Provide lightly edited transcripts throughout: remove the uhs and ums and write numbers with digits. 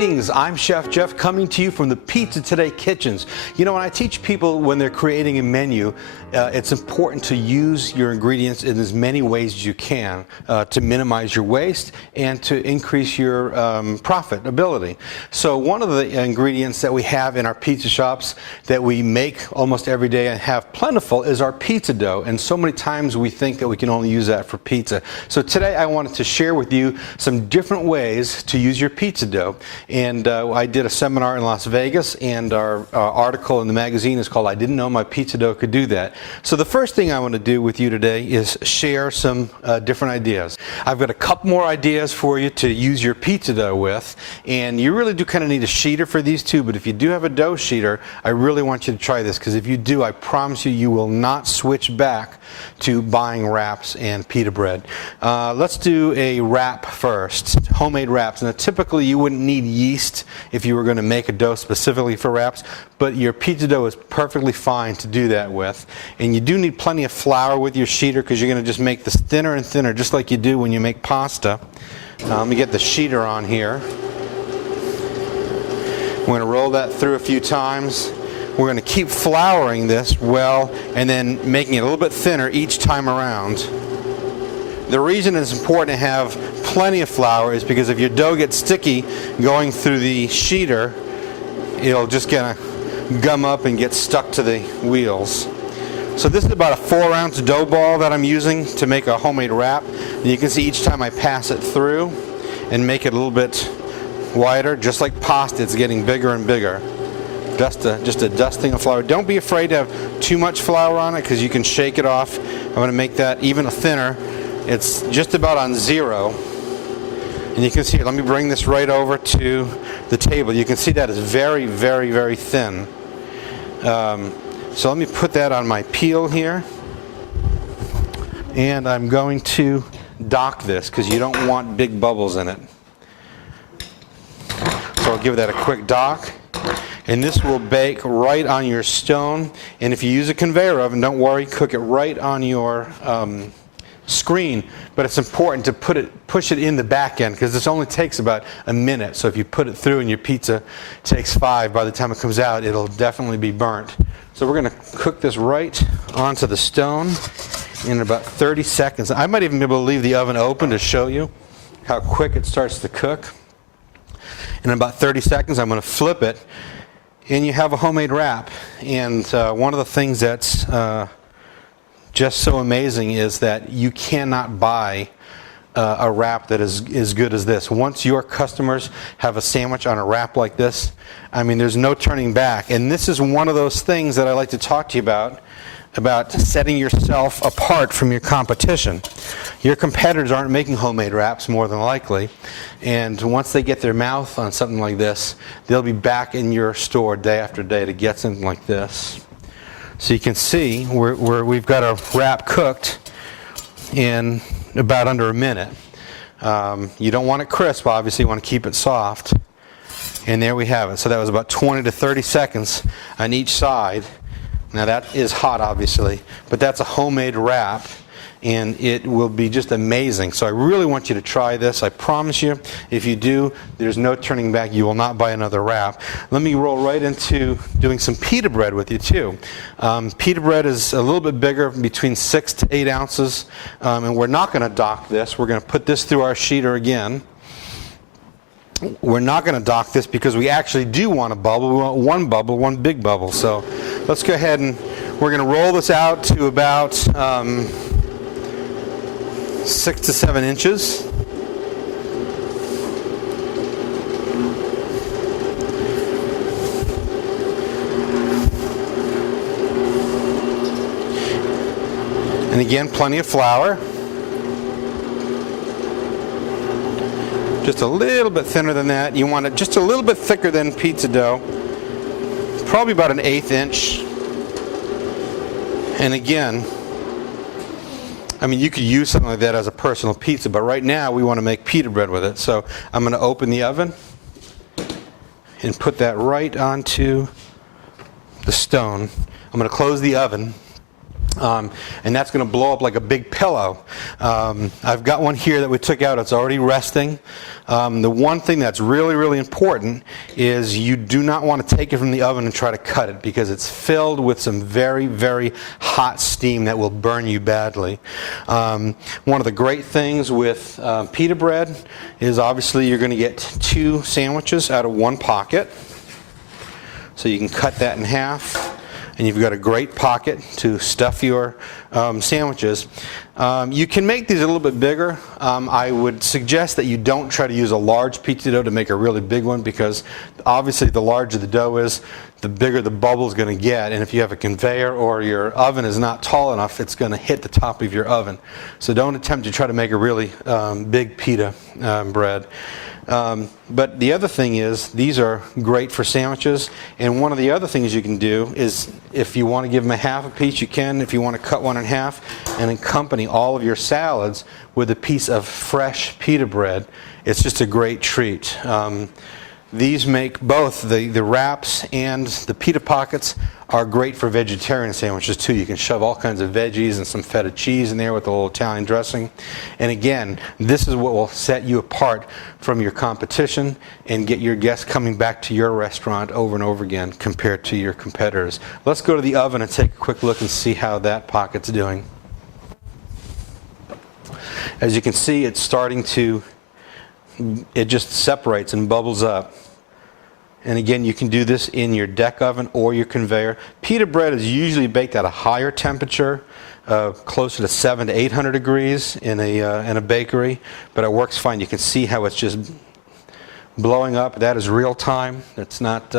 Greetings, I'm Chef Jeff coming to you from the Pizza Today kitchens. You know, when I teach people when they're creating a menu, it's important to use your ingredients in as many ways as you can to minimize your waste and to increase your profitability. So one of the ingredients that we have in our pizza shops that we make almost every day and have plentiful is our pizza dough. And so many times we think that we can only use that for pizza. So today I wanted to share with you some different ways to use your pizza dough. And I did a seminar in Las Vegas, and our article in the magazine is called "I Didn't Know My Pizza Dough Could Do That." So the first thing I want to do with you today is share some different ideas. I've got a couple more ideas for you to use your pizza dough with, and you really do kind of need a sheeter for these two, but if you do have a dough sheeter, I really want you to try this, because if you do, I promise you, you will not switch back to buying wraps and pita bread. Let's do a wrap first, homemade wraps. Now typically you wouldn't need yeast if you were going to make a dough specifically for wraps, but your pizza dough is perfectly fine to do that with. And you do need plenty of flour with your sheeter, because you're going to just make this thinner and thinner, just like you do when you make pasta. Let me get the sheeter on here. We're going to roll that through a few times. We're going to keep flouring this well and then making it a little bit thinner each time around. The reason it's important to have plenty of flour is because if your dough gets sticky going through the sheeter, it'll just kind of gum up and get stuck to the wheels. So this is about a 4-ounce dough ball that I'm using to make a homemade wrap. And you can see each time I pass it through and make it a little bit wider, just like pasta, it's getting bigger and bigger. Just a dusting of flour. Don't be afraid to have too much flour on it, because you can shake it off. I'm going to make that even thinner. It's just about on 0. And you can see, let me bring this right over to the table. You can see that is very, very, very thin. So let me put that on my peel here. And I'm going to dock this, because you don't want big bubbles in it. So I'll give that a quick dock. And this will bake right on your stone. And if you use a conveyor oven, don't worry, cook it right on your screen. But it's important to push it in the back end, because this only takes about a minute. So if you put it through and your pizza takes 5, by the time it comes out, it'll definitely be burnt. So we're going to cook this right onto the stone in about 30 seconds. I might even be able to leave the oven open to show you how quick it starts to cook. In about 30 seconds, I'm going to flip it, and you have a homemade wrap. And one of the things that's just so amazing is that you cannot buy a wrap that is as good as this. Once your customers have a sandwich on a wrap like this, I mean, there's no turning back. And this is one of those things that I like to talk to you about setting yourself apart from your competition. Your competitors aren't making homemade wraps, more than likely, and once they get their mouth on something like this, they'll be back in your store day after day to get something like this. So you can see we've got our wrap cooked in about under a minute. You don't want it crisp, obviously, you want to keep it soft. And there we have it. So that was about 20 to 30 seconds on each side. Now that is hot, obviously, but that's a homemade wrap, and it will be just amazing. So I really want you to try this. I promise you, if you do, there's no turning back. You will not buy another wrap. Let me roll right into doing some pita bread with you too. Pita bread is a little bit bigger, between 6 to 8 ounces, and we're not going to dock this. We're going to put this through our sheeter again. We're not going to dock this because we actually do want a bubble. We want one bubble, one big bubble. So let's go ahead and we're going to roll this out to about 6 to 7 inches. And again, plenty of flour. Just a little bit thinner than that. You want it just a little bit thicker than pizza dough. Probably about an 1/8 inch. And again, I mean, you could use something like that as a personal pizza, but right now we want to make pita bread with it. So I'm going to open the oven and put that right onto the stone. I'm going to close the oven And that's going to blow up like a big pillow. I've got one here that we took out. It's already resting. The one thing that's really, really important is you do not want to take it from the oven and try to cut it, because it's filled with some very, very hot steam that will burn you badly. One of the great things with pita bread is obviously you're going to get 2 sandwiches out of 1 pocket. So you can cut that in half, and you've got a great pocket to stuff your sandwiches. You can make these a little bit bigger. I would suggest that you don't try to use a large pizza dough to make a really big one, because obviously the larger the dough is, the bigger the bubble is going to get. And if you have a conveyor or your oven is not tall enough, it's going to hit the top of your oven. So don't attempt to try to make a really big pita bread. But the other thing is, these are great for sandwiches. And one of the other things you can do is, if you want to give them a half a piece, you can. If you want to cut one in half and accompany all of your salads with a piece of fresh pita bread, it's just a great treat. These make both the wraps and the pita pockets are great for vegetarian sandwiches too. You can shove all kinds of veggies and some feta cheese in there with a little Italian dressing. And again, this is what will set you apart from your competition and get your guests coming back to your restaurant over and over again compared to your competitors. Let's go to the oven and take a quick look and see how that pocket's doing. As you can see, it's starting to, it just separates and bubbles up. And again, you can do this in your deck oven or your conveyor. Pita bread is usually baked at a higher temperature, closer to 700 to 800 degrees in a bakery, but it works fine. You can see how it's just blowing up. That is real time. It's not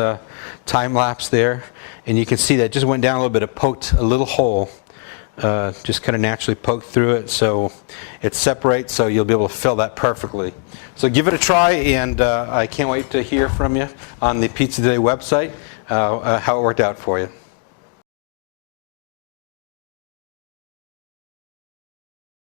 time lapse there. And you can see that it just went down a little bit. It poked a little hole. Just kind of naturally poked through it, so it separates, so you'll be able to fill that perfectly. So give it a try, and I can't wait to hear from you on the Pizza Today website how it worked out for you.